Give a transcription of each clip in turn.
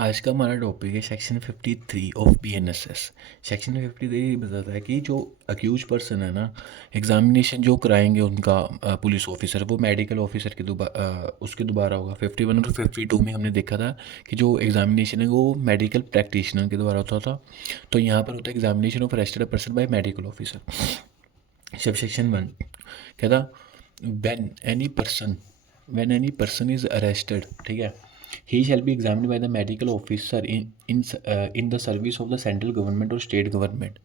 आज का हमारा टॉपिक है सेक्शन 53 ऑफ बीएनएसएस। सेक्शन 53 बताता है कि जो अक्यूज पर्सन है ना, एग्जामिनेशन जो कराएंगे उनका पुलिस ऑफिसर, वो मेडिकल ऑफिसर के उसके दोबारा होगा। 51 और 52 में हमने देखा था कि जो एग्जामिनेशन है वो मेडिकल प्रैक्टिशनर के द्वारा होता था। तो यहाँ पर होता है examination of arrested person by medical officer. Sub section 1 कहता when any person is arrested, ठीक है, he shall be examined by the medical officer in the service of the central government और स्टेट गवर्नमेंट।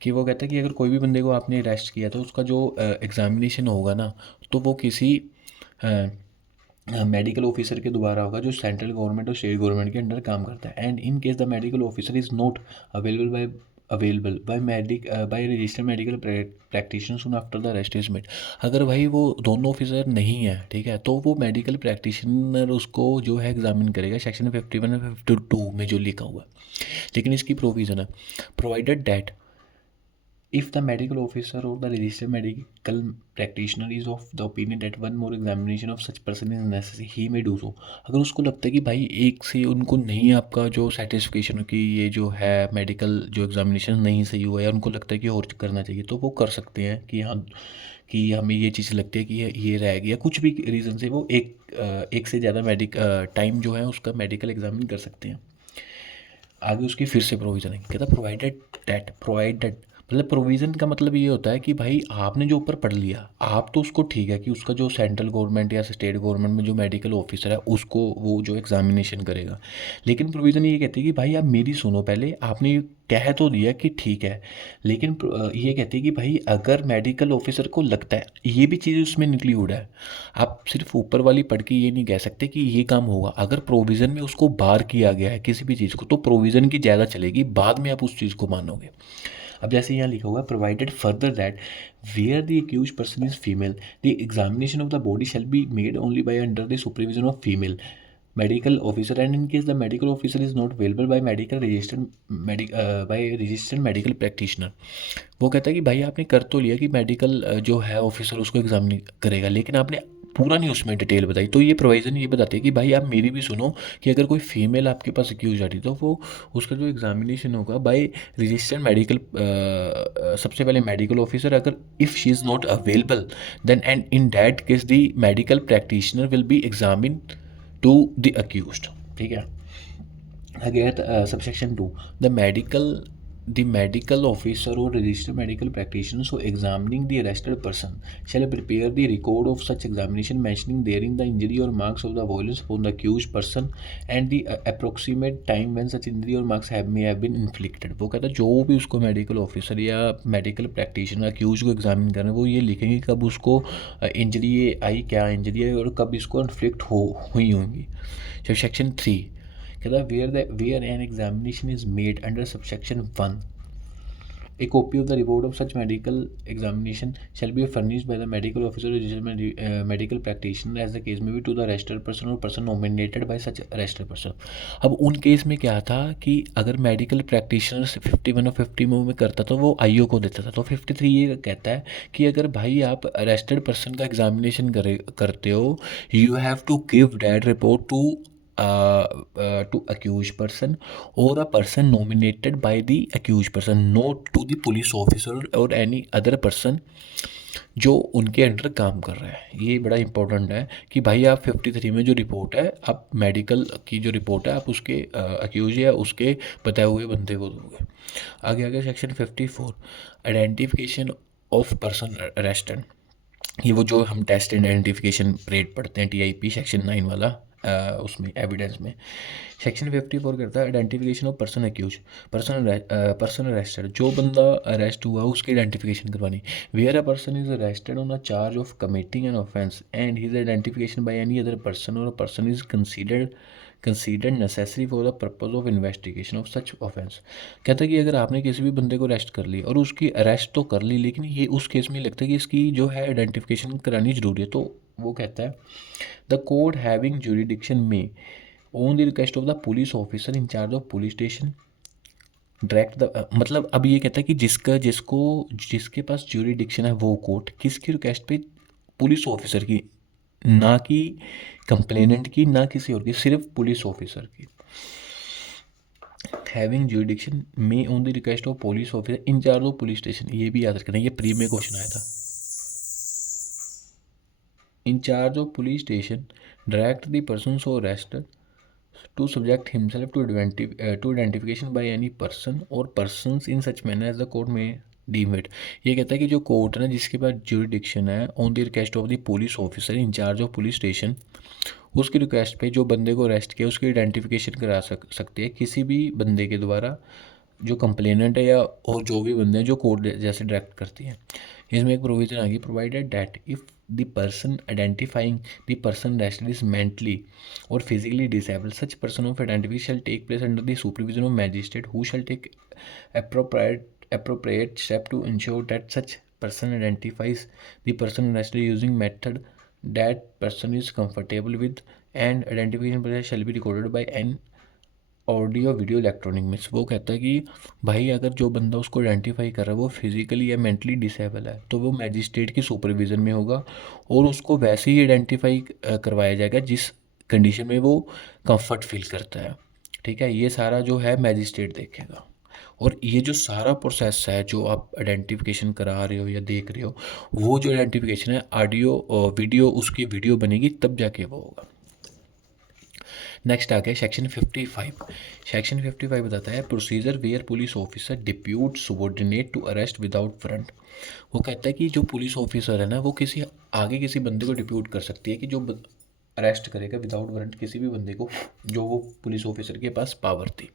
कि वो कहता है कि अगर कोई भी बंदे को आपने अरेस्ट किया तो उसका जो एग्जामिनेशन होगा ना, तो वो किसी मेडिकल ऑफिसर के द्वारा होगा जो सेंट्रल गवर्नमेंट और स्टेट गवर्नमेंट के अंडर काम करता है। And in case the medical officer is not available by registered medical practitioner soon after the arrest is made. अगर भाई वो दोनों ऑफिसर नहीं है, ठीक है, तो वो मेडिकल प्रैक्टिशनर उसको जो है एग्जामिन करेगा। सेक्शन 51 और 52 में जो लिखा हुआ है। लेकिन इसकी प्रोविज़न है, provided that if the medical officer or the registered medical practitioner is of the opinion that one more examination of such person is necessary, he may do so। अगर उसको लगता है कि भाई एक से उनको नहीं, आपका जो सेटिस्फिकेशन कि ये जो है मेडिकल जो एग्जामिनेशन नहीं सही हुआ है, उनको लगता है कि और करना चाहिए, तो वो कर सकते हैं कि हाँ, कि हमें ये चीज़ लगती है कि ये रह गया, कुछ भी रीज़न से वो एक से ज़्यादा टाइम जो है उसका मेडिकल एग्जामिन कर सकते हैं। आगे उसकी फिर से प्रोविज़न है, कहता प्रोवाइडेड मतलब प्रोविज़न का मतलब ये होता है कि भाई आपने जो ऊपर पढ़ लिया, आप तो उसको ठीक है कि उसका जो सेंट्रल गवर्नमेंट या स्टेट गवर्नमेंट में जो मेडिकल ऑफिसर है उसको वो जो एग्जामिनेशन करेगा। लेकिन प्रोविज़न ये कहती है कि भाई आप मेरी सुनो, पहले आपने कह तो दिया कि ठीक है, लेकिन ये कहती है कि भाई अगर मेडिकल ऑफिसर को लगता है, ये भी चीज़ उसमें इंक्लूड है। आप सिर्फ ऊपर वाली पढ़ के ये नहीं कह सकते कि ये काम होगा। अगर प्रोविज़न में उसको बार किया गया है किसी भी चीज़ को, तो प्रोविज़न की ज़्यादा चलेगी, बाद में आप उस चीज़ को मानोगे। अब जैसे यहाँ लिखा हुआ है, provided further that where the accused person is female the examination of the body shall be made only by under the supervision of female medical officer and in case the medical officer is not available by registered medical practitioner. वो कहता है कि भाई आपने कर तो लिया कि मेडिकल जो है ऑफिसर उसको एग्जामिन करेगा, लेकिन आपने पूरा नहीं उसमें डिटेल बताई। तो ये प्रोविज़न ये बताती है कि भाई आप मेरी भी सुनो कि अगर कोई फीमेल आपके पास एक्यूज आ रही तो वो उसका जो एग्जामिनेशन होगा बाय रजिस्टर्ड मेडिकल, सबसे पहले मेडिकल ऑफिसर, अगर if she is not available then and in that case the medical practitioner will be examine to the accused, ठीक है। आगे subsection 2, the medical officer or registered medical practitioner so examining the arrested person shall prepare the record of such examination mentioning therein the injury or marks of the violence upon the accused person and the approximate time when such injury or marks may have been inflicted। वो कहता है जो भी उसको medical officer या medical practitioner accused को examine कर रहे हैं, वो ये लिखेंगे कब उसको इंजरी आई, क्या इंजरी है और कब इसको इन्फ्लिक्ट हुई होंगी। सेक्शन 3 कहता है where an examination is made under subsection 1 a copy of the report of such medical examination shall be furnished by the medical officer or medical practitioner as the case may be to the arrested person or person nominated by such arrested person। अब उन case में क्या था कि अगर medical practitioner 51 और 50 में करता तो वो आईओ को देता था। तो 53 ये कहता है कि अगर भाई आप अरेस्टेड पर्सन का एग्जामिनेशन करते हो, you have to give that report to accused person or a person nominated by the accused person, not to the police officer or any other person जो उनके अंडर काम कर रहा है। ये बड़ा इंपॉर्टेंट है कि भाई आप 53 में जो रिपोर्ट है, आप मेडिकल की जो रिपोर्ट है आप उसके अक्यूज या उसके बताए हुए बंदे को दोगे। आगे section 54 identification of person arrested. ये वो जो हम टेस्ट आइडेंटिफिकेशन रेट पढ़ते हैं TIP सेक्शन 9 वाला, उसमें एविडेंस में सेक्शन 54 करता है identification of person accuse, person arrested. जो बंदा अरेस्ट हुआ उसकी आइडेंटिफिकेशन करवानी। Where a person is arrested on a charge of committing an offence and his identification by any other person और a person is considered necessary for the purpose of investigation of such offence. कहता है कि अगर आपने किसी भी बंदे को अरेस्ट कर लिया और उसकी अरेस्ट तो कर ली, लेकिन ये उस केस में लगता है कि इसकी जो है आइडेंटिफिकेशन करानी जरूरी है, तो वो कहता है द कोर्ट हैविंग जुरिडिक्शन में on the request of the police officer in charge of police station direct the, मतलब अब ये कहता है कि जिसके पास जुरिडिक्शन है वो कोर्ट किसकी रिक्वेस्ट पे, पुलिस ऑफिसर की, ना कि कंप्लेनेंट की, ना किसी और की, सिर्फ पुलिस ऑफिसर की। Having jurisdiction may on the request of police officer incharge of police station, ये भी याद रखना, ये प्री में क्वेश्चन आया था। Incharge of police station direct the person so arrested to subject himself to identification by any person or persons in such manner as the court may deem it। ये कहता है कि जो कोर्ट है ना जिसके पास जुरिडिक्शन है on the request of the police officer incharge of police station, उसकी रिक्वेस्ट पे जो बंदे को अरेस्ट किया उसकी आइडेंटिफिकेशन करा सकती है किसी भी बंदे के द्वारा जो कंप्लेनेंट है या और जो भी बंदे हैं जो कोर्ट जैसे डायरेक्ट करती है। इसमें एक प्रोविजन आ गई, provided that if the person identifying the person arrested is mentally और physically disabled such person of identification shall take place under the supervision of magistrate who shall take appropriate step to ensure that such person identifies the person arrested using method that person is comfortable with and identification process shall be recorded by an audio video electronic में। वो कहता है कि भाई अगर जो बंदा उसको आइडेंटिफाई कर रहा है वो फिजिकली या मेंटली डिसेबल है तो वो मैजिस्ट्रेट की सुपरविज़न में होगा और उसको वैसे ही आइडेंटिफाई करवाया जाएगा जिस कंडीशन में वो कंफर्ट फील करता है। ठीक है, ये सारा जो है मैजिस्ट्रेट देखेगा। और ये जो सारा प्रोसेस है जो आप आइडेंटिफिकेशन करा रहे हो या देख रहे हो, वो जो आइडेंटिफिकेशन है ऑडियो वीडियो उसकी वीडियो बनेगी तब जाके वो होगा। नेक्स्ट आ गया सेक्शन 55। सेक्शन 55 बताता है procedure where police officer depute subordinate to arrest without warrant. वो कहता है कि जो पुलिस ऑफिसर है ना वो किसी बंदे को डिप्यूट कर सकती है कि जो अरेस्ट करेगा विदाउट वारंट किसी भी बंदे को जो वो पुलिस ऑफिसर के पास पावर थी।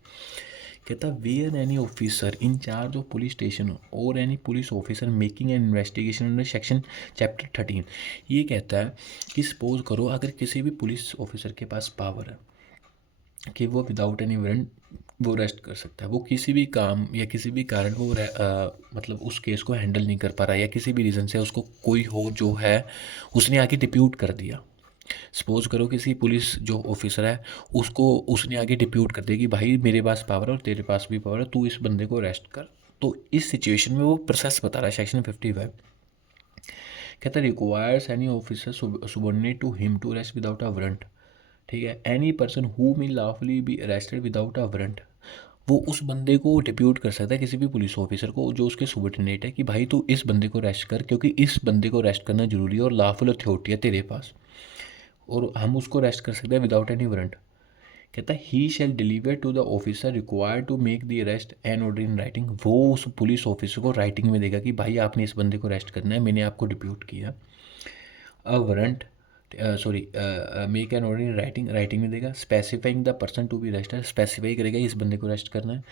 कहता where any officer in charge of police station और any police officer making an investigation under section chapter 13। ये कहता है कि सपोज करो अगर किसी भी पुलिस ऑफिसर के पास पावर है कि वो विदाउट एनी वारंट वो अरेस्ट कर सकता है, वो किसी भी काम या किसी भी कारण वो मतलब उस केस को हैंडल नहीं कर पा रहा या किसी भी रीज़न से उसको कोई हो जो है उसने आके डिप्यूट कर दिया। सपोज करो किसी पुलिस जो ऑफिसर है उसने आगे डिप्यूट कर दिया कि भाई मेरे पास पावर है और तेरे पास भी पावर है, तू इस बंदे को अरेस्ट कर। तो इस सिचुएशन में वो प्रोसेस बता रहा है सेक्शन 55। कहता है requires any officer subordinate to him to arrest without a warrant. ठीक है, any person who may lawfully be arrested without a warrant, वो उस बंदे को डिप्यूट कर सकता है किसी भी पुलिस ऑफिसर को जो उसके सबॉर्डिनेट है कि भाई तू इस बंदे को अरेस्ट कर क्योंकि इस बंदे को अरेस्ट करना जरूरी है और लॉफुल अथॉरिटी है तेरे पास और हम उसको अरेस्ट कर सकते हैं विदाउट एनी वारंट। कहता है he shall deliver to the officer required to make the arrest an order in writing. वो उस पुलिस ऑफिसर को राइटिंग में देगा कि भाई आपने इस बंदे को अरेस्ट करना है, मैंने आपको डिप्यूट किया। A warrant make an order in writing में देगा। Specifying the person to be arrested, specify करेगा इस बंदे को अरेस्ट करना है।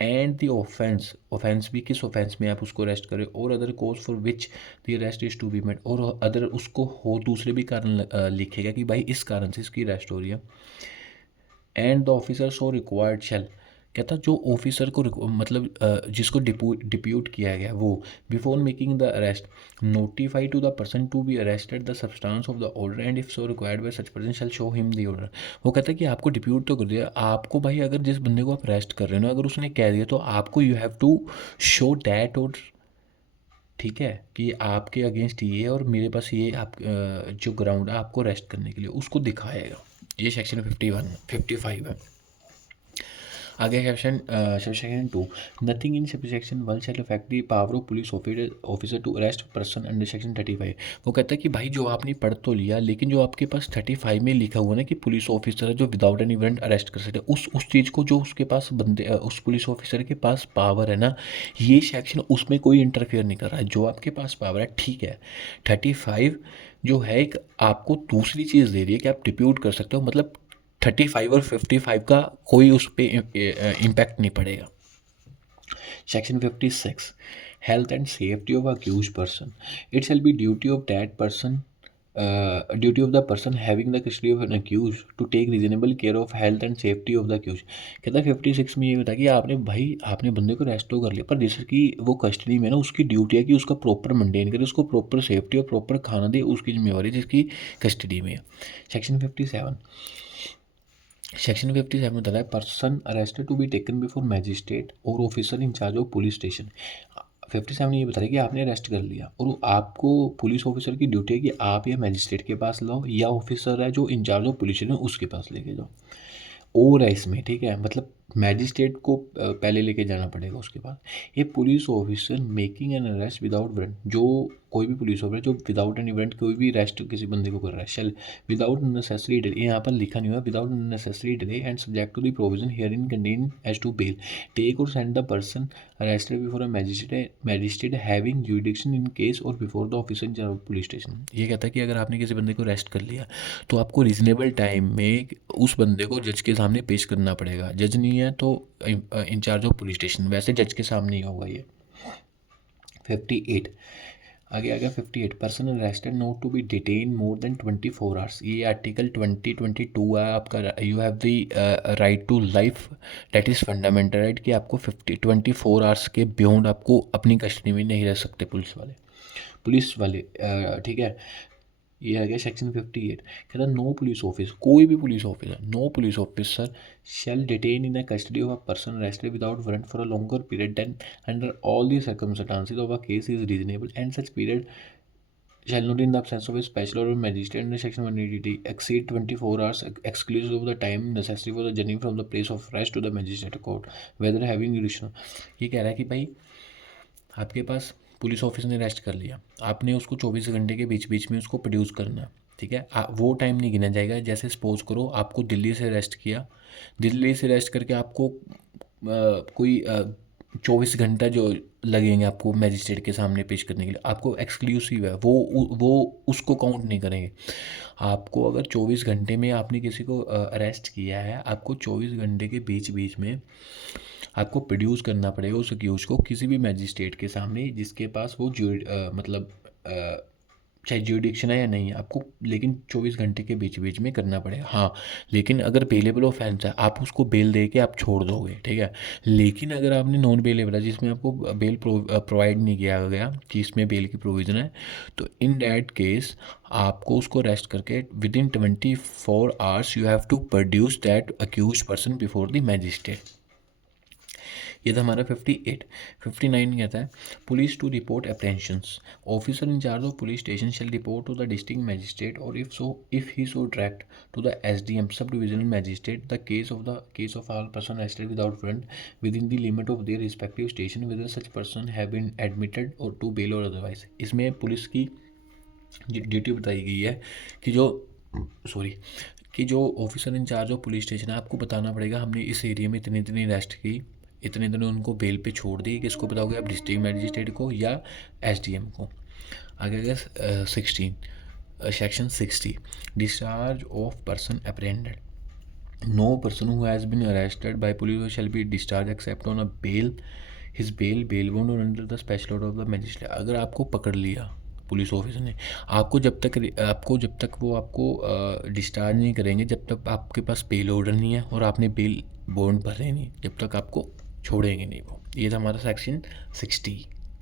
एंड द ऑफेंस भी किस ऑफेंस में आप उसको अरेस्ट करें और other cause for which the arrest is to be made, और अदर उसको हो दूसरे भी कारण लिखेगा कि भाई इस कारण से इसकी अरेस्ट हो रही है। And the officer so required shall, कहता जो ऑफिसर को मतलब जिसको डिप्यूट किया गया वो before making the arrest notify to the person to be arrested the substance of the order and if so required by such person shall show him the order. वो कहता है कि आपको डिप्यूट तो कर दिया, आपको भाई अगर जिस बंदे को आप अरेस्ट कर रहे हो ना अगर उसने कह दिया तो आपको you have to show that order. ठीक है, कि आपके अगेंस्ट ये और मेरे पास ये आप जो ग्राउंड है आपको अरेस्ट करने के लिए उसको दिखाएगा। ये सेक्शन 55 है। आगे section 2 nothing in section 1 shall affect the power of police officer to arrest person under section 35। वो कहता है कि भाई जो आपने पढ़ तो लिया लेकिन जो आपके पास 35 में लिखा हुआ ना कि पुलिस ऑफिसर है जो विदाउट एनी वारंट अरेस्ट कर सकते हैं उस चीज़ को जो उसके पास बंदे उस पुलिस ऑफिसर के पास पावर है ना, ये सेक्शन उसमें कोई इंटरफेयर नहीं कर रहा है। जो आपके पास पावर है ठीक है, 35 जो है एक आपको दूसरी चीज़ दे रही है कि आप डिप्यूट कर सकते हो, मतलब 35 और 55 का कोई उस पर इम्पैक्ट नहीं पड़ेगा। Section 56 health and safety of accused person, it shall be duty of that person duty of the person having the custody of an accused to take reasonable care of health and safety of the accused. कहता है 56 में ये बता कि आपने बंदे को arrest तो कर लिया पर जैसे कि वो कस्टडी में ना उसकी ड्यूटी है कि उसका प्रॉपर मेंटेन करे, उसको प्रॉपर सेफ्टी और प्रॉपर खाना दे, उसकी जिम्मेवारी जिसकी कस्टडी में है। सेक्शन 57 बताता है person arrested to be taken before magistrate और officer in charge of police station. 57 ये बता रहा है कि आपने अरेस्ट कर लिया और आपको पुलिस ऑफिसर की ड्यूटी है कि आप या मैजिस्ट्रेट के पास लाओ या ऑफिसर है जो इंचार्ज ऑफ पुलिस स्टेशन उसके पास लेके जाओ। और है इसमें, ठीक है, मतलब मैजिस्ट्रेट को पहले लेके जाना पड़ेगा उसके बाद। A police officer making an arrest without warrant, जो कोई भी पुलिस ऑफिसर जो विदाउट एनी वारंट कोई भी अरेस्ट किसी बंदे को कर रहा है, शेल विदाउट नेसेसरी डिले, यहाँ पर लिखा नहीं हुआ, without necessary delay and subject to the provision herein contain as to bail, take और send the person arrested before a magistrate having jurisdiction in case और before the officer in charge of police station. ये कहता है कि अगर आपने किसी बंदे को अरेस्ट कर लिया तो आपको रीजनेबल टाइम में उस बंदे को जज के सामने पेश करना पड़ेगा। जज नहीं है तो इंचार्ज ऑफ पुलिस स्टेशन, वैसे जज के सामने ही होगा ये। 58 आगे आ गया 58, person arrested not to be detain more than 24 hours. ये आर्टिकल 2022 है आपका। You have the right to life, that is fundamental right, कि आपको 24 आवर्स के बियॉन्ड आपको अपनी कस्टडी में नहीं रह सकते पुलिस वाले, ठीक है। ये आ गया सेक्शन 58, कहता है नो पुलिस ऑफिसर, कोई भी police officer, no police officer shall detain in the custody of a person arrested without warrant for a longer period than under all the circumstances of a case is reasonable and such period shall not in the absence of a special or magistrate under section 180 exceed 24 hours exclusive of the time necessary for the journey from the place of arrest to the magistrate court whether having jurisdiction। ये कह रहा है कि भाई आपके पास police officer ने arrest कर लिया, आपने उसको 24 घंटे के बीच बीच में उसको प्रोड्यूस करना, ठीक है। वो टाइम नहीं गिना जाएगा। जैसे सपोज करो आपको दिल्ली से अरेस्ट किया, दिल्ली से अरेस्ट करके आपको कोई 24 घंटा जो लगेंगे आपको मैजिस्ट्रेट के सामने पेश करने के लिए, आपको एक्सक्लूसिव है वो उसको काउंट नहीं करेंगे। आपको अगर 24 घंटे में आपने किसी को अरेस्ट किया है, आपको 24 घंटे के बीच बीच में आपको प्रोड्यूस करना पड़ेगा उस अक्यूज को किसी भी मैजिस्ट्रेट के सामने जिसके पास वो मतलब चाहे ज्यूडिक्शन है या नहीं है आपको, लेकिन 24 घंटे के बीच बीच में करना पड़ेगा। हाँ, लेकिन अगर बेलेबल ऑफेंस है आप उसको बेल दे के आप छोड़ दोगे, ठीक है। लेकिन अगर आपने नॉन बेलेबल है जिसमें आपको बेल प्रोवाइड नहीं किया गया कि इसमें बेल की प्रोविज़न है, तो इन डैट केस आपको उसको अरेस्ट करके within 24 hours you have to produce that accuse person before the magistrate. ये था हमारा 58। 59 कहता है police to report apprehensions, officer in charge of police station shall report to the district magistrate और if he so direct to the SDM sub divisional magistrate the case of all person arrested without warrant within the limit of their respective station whether such person have been admitted और to bell और otherwise. इसमें police की duty बताई गई है कि जो officer in charge of police station है आपको बताना पड़ेगा हमने इस एरिया में इतनी इतनी अरेस्ट की, इतने दिनों उनको बेल पे छोड़ दी, किसको बताओगे आप, डिस्ट्रिक्ट मैजिस्ट्रेट को या एसडीएम को। आगे गया 16 section 60, discharge of person apprehended, no person who has been arrested by police shall be discharge except on a bail his bail bond और under the special order of the magistrate. अगर आपको पकड़ लिया police officer ने, आपको जब तक वो आपको डिस्चार्ज नहीं करेंगे जब तक आपके पास बेल ऑर्डर नहीं है और आपने बेल बॉन्ड भरे नहीं, जब तक आपको छोड़ेंगे नहीं वो। ये था हमारा सेक्शन 60।